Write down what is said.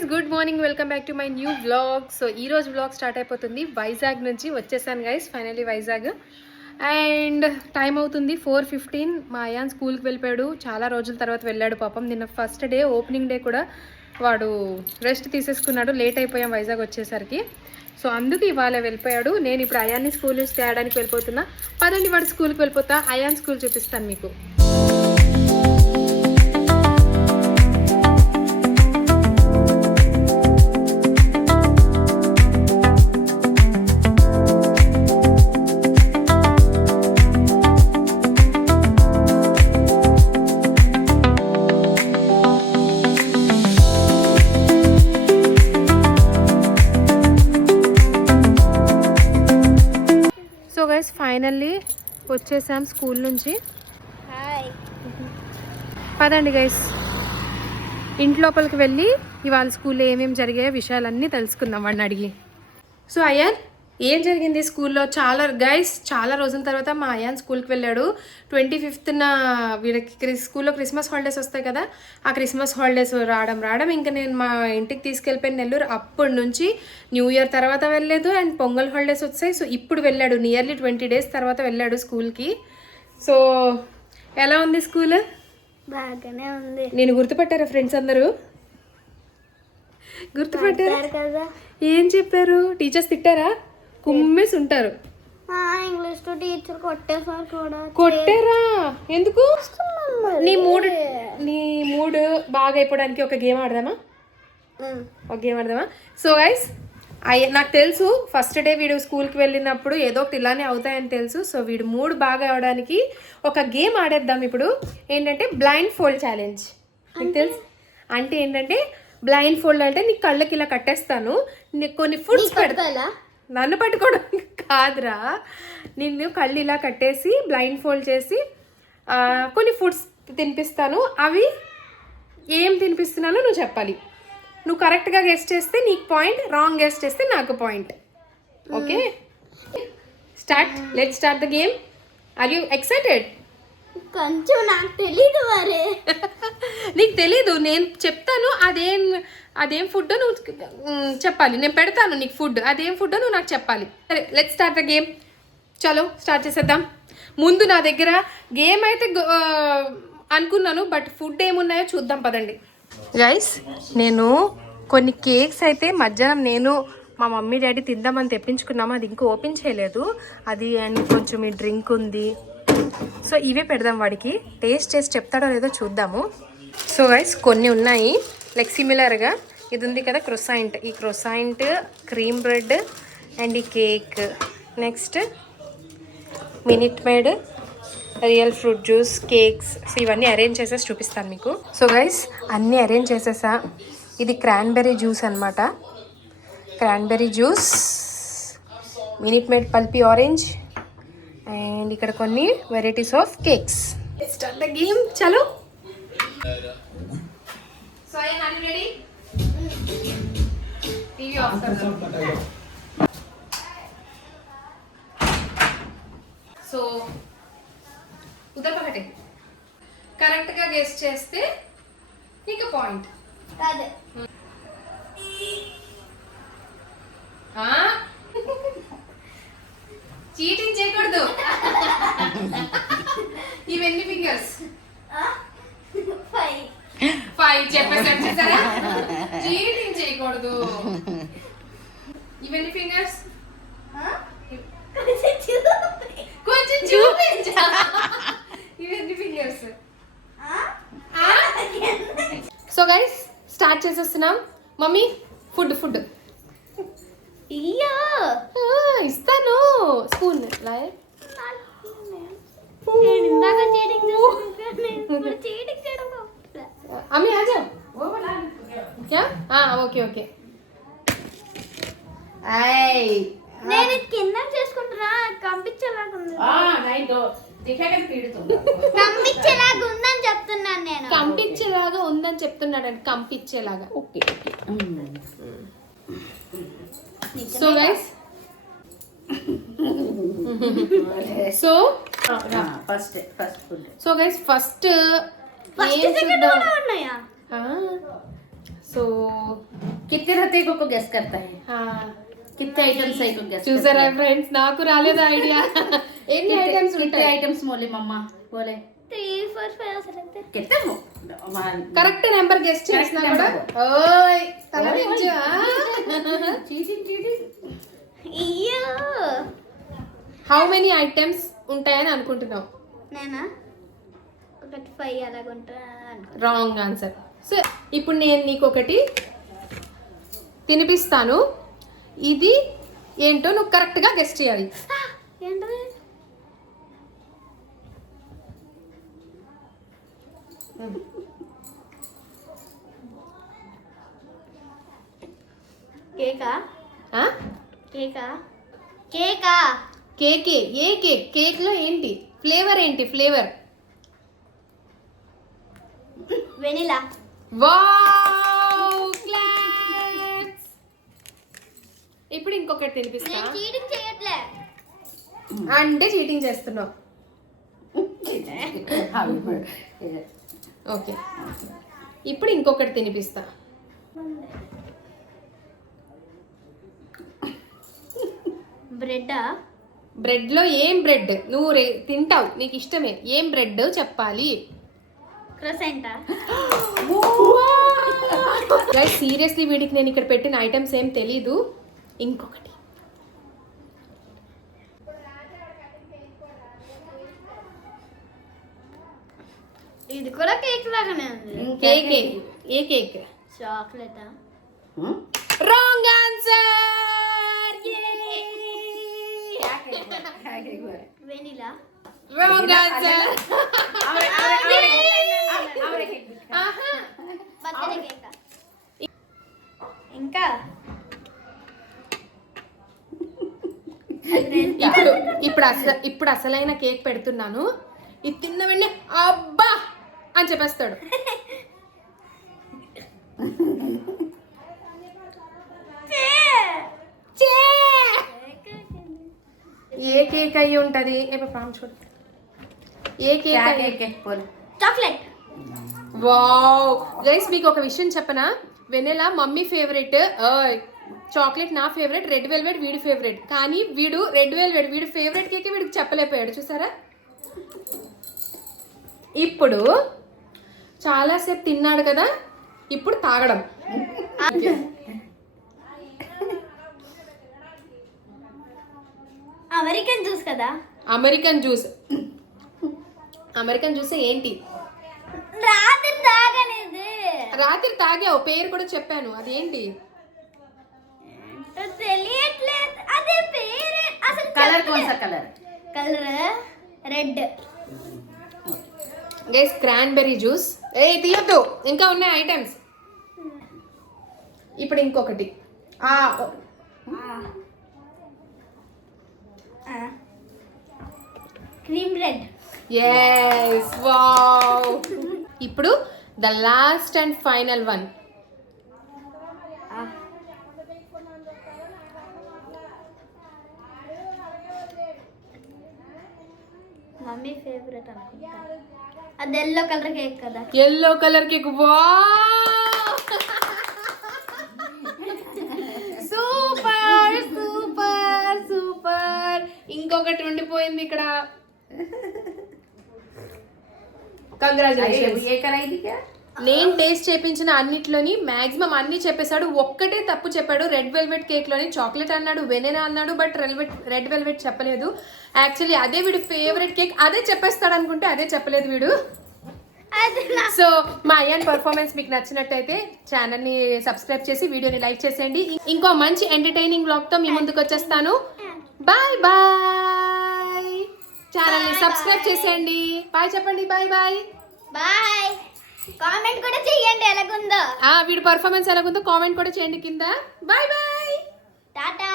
Guys, good morning. Welcome back to my new vlog. So ఈ రోజు vlog start అయిపోతుంది. వైజాగ్ నుంచి వచ్చేసాను guys, finally Vizag. And time అవుతుంది 4:15. మా అయాన్ స్కూల్కి వెళ్ళిపోయాడు, చాలా రోజుల తర్వాత వెళ్ళాడు పాపం. నిన్న ఫస్ట్ డే, ఓపెనింగ్ డే కూడా వాడు రెస్ట్ తీసేసుకున్నాడు. లేట్ అయిపోయాం వైజాగ్ వచ్చేసరికి. సో అందుకు ఇవాళ వెళ్ళిపోయాడు. నేను ఇప్పుడు అయాన్ని స్కూల్ నుంచి తేయడానికి వెళ్ళిపోతున్నా. పదండి వాడు స్కూల్కి వెళ్ళిపోతా, అయాన్ స్కూల్ చూపిస్తాను మీకు. ఫైనల్లీ వచ్చేసాం స్కూల్ నుంచి. పదండి గైస్, ఇంట్లోపలికి వెళ్ళి ఇవాళ స్కూల్లో ఏమేమి జరిగాయో విషయాలన్నీ తెలుసుకుందాం వాడిని అడిగి. సో అయాన్, ఏం జరిగింది స్కూల్లో? చాలా రోజుల తర్వాత మా అయాన్ స్కూల్కి వెళ్ళాడు. 25న వీళ్ళకి స్కూల్లో క్రిస్మస్ హాలిడేస్ వస్తాయి కదా, ఆ క్రిస్మస్ హాలిడేస్ రావడం ఇంకా నేను మా ఇంటికి తీసుకెళ్ళిపోయిన నెల్లూరు. అప్పటి నుంచి న్యూ ఇయర్ తర్వాత వెళ్ళలేదు, అండ్ పొంగల్ హాలిడేస్ వచ్చాయి. సో ఇప్పుడు వెళ్ళాడు, నియర్లీ 20 days తర్వాత వెళ్ళాడు స్కూల్కి. సో ఎలా ఉంది స్కూల్? బాగానే ఉంది. నేను గుర్తుపట్టారా ఫ్రెండ్స్ అందరూ? గుర్తుపట్టారా కదా? ఏం చెప్పారు? టీచర్స్ తిట్టారా? కుమ్మేసి ఉంటారు. ఇంగ్లీష్ టీచర్ కొట్టేసారు కూడా. కొట్టారా? ఎందుకు? నీ మూడ్ బాగా అయిపోవడానికి ఒక గేమ్ ఆడదామా? సో గైస్, నాకు తెలుసు ఫస్ట్ డే వీడు స్కూల్కి వెళ్ళినప్పుడు ఏదో ఒకటి ఇలానే అవుతాయని తెలుసు. సో వీడు మూడ్ బాగా అవడానికి ఒక గేమ్ ఆడేద్దాం ఇప్పుడు. ఏంటంటే బ్లైండ్ ఫోల్డ్ ఛాలెంజ్. నీకు తెలుసు అంటే ఏంటంటే బ్లైండ్ ఫోల్డ్ అంటే నీ కళ్ళకి ఇలా కట్టేస్తాను, నీకు కొన్ని ఫుడ్స్ పెడతా. నన్ను పట్టుకోవడం కాదురా, నిన్ను కళ్ళు ఇలా కట్టేసి బ్లైండ్ ఫోల్డ్ చేసి కొన్ని ఫుడ్స్ తినిపిస్తాను. అవి ఏం తినిపిస్తున్నానో నువ్వు చెప్పాలి. నువ్వు కరెక్ట్గా గెస్ట్ చేస్తే నీకు పాయింట్, రాంగ్ గెస్ట్ చేస్తే నాకు point. Okay, let's start the game. Are you excited? కొంచెం నాకు తెలీదు మరి. నీకు తెలీదు, నేను చెప్తాను. అదేం ఫుడ్ నువ్వు చెప్పాలి. నేను పెడతాను నీకు ఫుడ్, అదేం ఫుడ్ నువ్వు నాకు చెప్పాలి. సరే, లెట్స్ స్టార్ట్ ద గేమ్. చలో స్టార్ట్ చేసేద్దాం. ముందు నా దగ్గర గేమ్ అయితే అనుకున్నాను, బట్ ఫుడ్ ఏమున్నాయో చూద్దాం పదండి. గైస్, నేను కొన్ని కేక్స్ అయితే మధ్యాహ్నం నేను మా మమ్మీ డాడీ తిందామని తెప్పించుకున్నాము. అది ఇంకా ఓపెన్ చేయలేదు. అది అండ్ కొంచెం ఈ డ్రింక్ ఉంది. సో ఇవే పెడదాం వాడికి. టేస్ట్ చేసి చెప్తాడో లేదో చూద్దాము. సో గైస్, కొన్ని ఉన్నాయి లైక్ సిమిలర్గా. ఇది ఉంది కదా క్రొసైంట్, ఈ క్రొసైంట్, క్రీమ్ బ్రెడ్ అండ్ ఈ cake. Next Minute Maid, real fruit juice, cakes. So ఇవన్నీ అరేంజ్ చేసేసి చూపిస్తాను మీకు. సో గైస్, అన్నీ అరేంజ్ చేసేసా. ఇది క్రాన్బెర్రీ జ్యూస్ అనమాట. Cranberry juice, Minute Maid pulpy orange, and ఇక్కడ కొన్ని varieties of cakes. Start the game. చలో. So Ayan, are you ready? TV off కర్. సో ఉదర్ పకటే. కరెక్ట్గా గెస్ చేస్తే నీకు పాయింట్. అదే చీటింగ్ చేయకూడదు. ఇవన్నీ ఫింగర్స్? 5 చెప్పేసారు చూసారా? చీటింగ్ చేయకూడదు. ఇవన్నీ ఫింగర్స్? కొంచెం చూపించా. ఇవన్నీ ఫింగర్స్. సో గైస్, స్టార్ట్ చేసేస్తున్నాం. మమ్మీ, ఫుడ్ ఇస్తాను. స్పూన్ అమ్మి ఆజా. Okay okay. నేను కింద చేసుకుంటున్నా. కంపించేలాగా ఉందని చెప్తున్నాను నేను. కంపించేలాగా ఉందని చెప్తున్నాడు. కంపించేలాగా. Okay. So guys, so first ఉన్నాయా? సో कितने रहते को गेस करता है कितने आइटम्स है को गेस చూసారా ఫ్రెండ్స్, నాకు రాలేదు ఐడియా. ఎన్ని ఐటమ్స్ कितने ఉంటాయి? आइटम्स बोले मम्मा बोले 3, 4, 5 అసలు అయితే. कितने కరెక్ట్ నెంబర్ గెస్ట్ చేసినా Correct కూడా number. ఓయ్ తల దించు. चीटिंग चीटिंग అయ్యో హౌ మెనీ ఐటమ్స్ ఉంటాయని అనుకుంటున్నావు? నేనా ఒకటి 5 అలాగుంటా అనుకో. Wrong answer. సో ఇప్పుడు నేను నీకు ఒకటి తినిపిస్తాను, ఇది ఏంటో నువ్వు కరెక్ట్గా గెస్ట్ చేయాలి. ఏంటది? కేకా ఆ? కేకా కేకా కేకే. ఏ కేక్? కేక్లో ఏంటి ఫ్లేవర్? ఏంటి ఫ్లేవర్? వెనిలా. Wow claps. ఇప్పుడు ఇంకొకటి తినిపిస్తా. నేను చీటింగ్ చేయట్లే. అంటే చీటింగ్ చేస్తున్నావు. ఓకే, ఇప్పుడు ఇంకొకటి తినిపిస్తా. బ్రెడ్డా? బ్రెడ్లో ఏం బ్రెడ్? నువ్వు తింటావు, నీకు ఇష్టమే. ఏం బ్రెడ్ చెప్పాలి. క్రొసెంటా? గైస్ సీరియస్లీ వీడికి నేను ఇక్కడ పెట్టిన ఐటమ్స్ ఏం తెలీదు. ఇంకొకటి ఇది కూడా కేక్ లాగానే ఉంది. కేక్. ఏ కేక్? చాక్లెటా? Wrong answer. Vanilla? Wrong answer. Birthday కేకా? ఇంకా ఇప్పుడు అసలైన కేక్ పెడుతున్నాను. ఇది తిన్న వెంటనే అబ్బా అని చెప్పేస్తాడు. చే. ఏ కేక్ అయ్యి ఉంటది? ఏ కేక్? చాక్లెట్. వావ్ గైస్, మీకు ఒక విషయం చెప్పనా? వెనెలా మమ్మీ ఫేవరెట్, చాక్లెట్ నా ఫేవరెట్, రెడ్ వెల్వెట్ వీడి ఫేవరెట్. కానీ వీడు రెడ్ వెల్వెట్ వీడి ఫేవరెట్ కేక్ వీడికి చెప్పలేకపోయాడు. చూసారా? ఇప్పుడు చాలాసేపు తిన్నాడు కదా, ఇప్పుడు తాగడం. అమెరికన్ జ్యూస్ కదా? American juice. అమెరికన్ జ్యూస్ ఏంటి? రాత్రి తాగలేదు. రాత్రి తాగావు, పేరు కూడా చెప్పాను. అదేంటి? తెలియట్లేదు. అదే పేరే అసలు. कलर कौन सा colour? Colour red. Guys cranberry juice. తీయొద్దు, ఇంకా ఉన్నాయి ఐటమ్స్. ఇప్పుడు ఇంకొకటి. Cream red. yes wow. ఇప్పుడు the last and final one. Mummy favourite అనుకుంటా. అది ఎల్లో కలర్ కేక్ కదా? Yellow colour cake. Super super super. ఇంకొకటి ఉండిపోయింది ఇక్కడ. కంగ్రాచులేషన్స్. ये कराई थी क्या? నేను టేస్ట్ చేపించిన అన్నిట్లోని మాక్సిమం అన్ని చెప్పేశాడు. ఒక్కటే తప్పు చెప్పాడు. రెడ్ వెల్వెట్ కేక్లోని చాక్లెట్ అన్నాడు, వెనెలా అన్నాడు, బట్ రెడ్ వెల్వెట్ చెప్పలేదు. యాక్చువల్లీ అదే వీడు ఫేవరెట్ కేక్, అదే చెప్పేస్తాడు అనుకుంటే అదే చెప్పలేదు వీడు. సో మా అయ్యాన్ పర్ఫార్మెన్స్ మీకు నచ్చినట్టయితే ఛానల్ని సబ్స్క్రైబ్ చేసి వీడియోని లైక్ చేసేయండి. ఇంకో మంచి ఎంటర్టైనింగ్ బ్లాగ్తో మీ ముందుకు వచ్చేస్తాను. Bye bye. ఛానల్ని సబ్స్క్రైబ్ చేసేయండి. బాయ్ చెప్పండి. Bye bye. బాయ్. కామెంట్ కూడా చెయ్యండి ఎలాగుందో. వీడి పర్ఫార్మెన్స్ ఎలాగుందో కామెంట్ కూడా చేయండి కింద. Bye bye. టాటా.